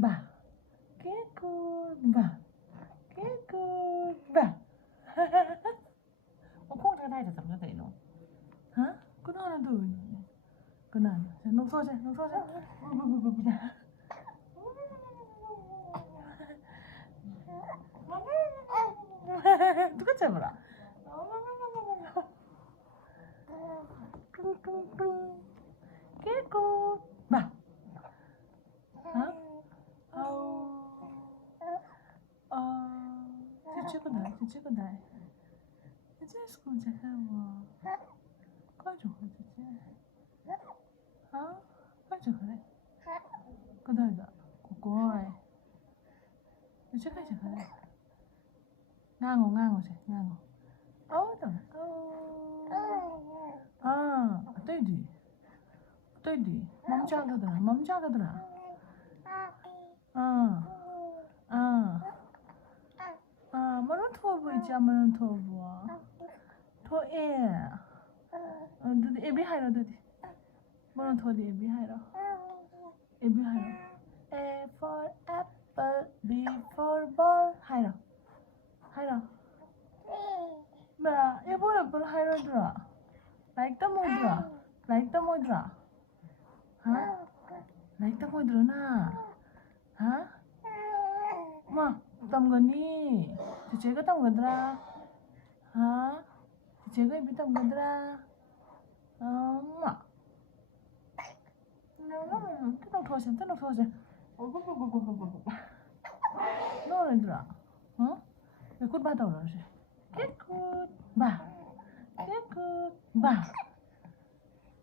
봐. 개꿀 봐. 개꿀 봐. 콩 ra đây là tập cho thầy nó. Hả? Có nó là từ cái này. Nó thôi chứ, nó thôi chứ. 똑같이 해봐라. 꿍꿍꿍. 개꿀 봐. chị này 이제 school 잠깐만 가져 그러지 가져 그래 그다음에 그거 이제 가져 그래 ngang rồi ngang 어때디 멈춰가더라 뭐는 토부 있지 뭐는 토부 토에 두디 에비 하이라 두디 뭐는 토디 에비 하이라 A for apple B for ball 하이라 뭐 A for apple 하이라 들어 like the modra like the modra na 뭐 tầm gần đi thì chế có tầm gần ra hả thì chế có bị tầm gần ra mà cái đầu thôi xem nó lên ra hả cái cút ba đầu rồi cái cút ba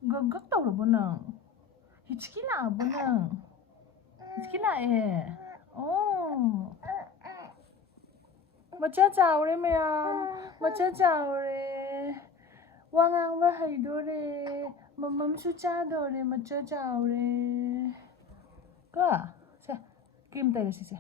gần gấp đầu rồi bọn nó hichkina bọn nó hichkina Macam cawre meyang, macam cawre, wangang bahai dore, mamam suca dore macam cawre, kah, sa, kim tay sih.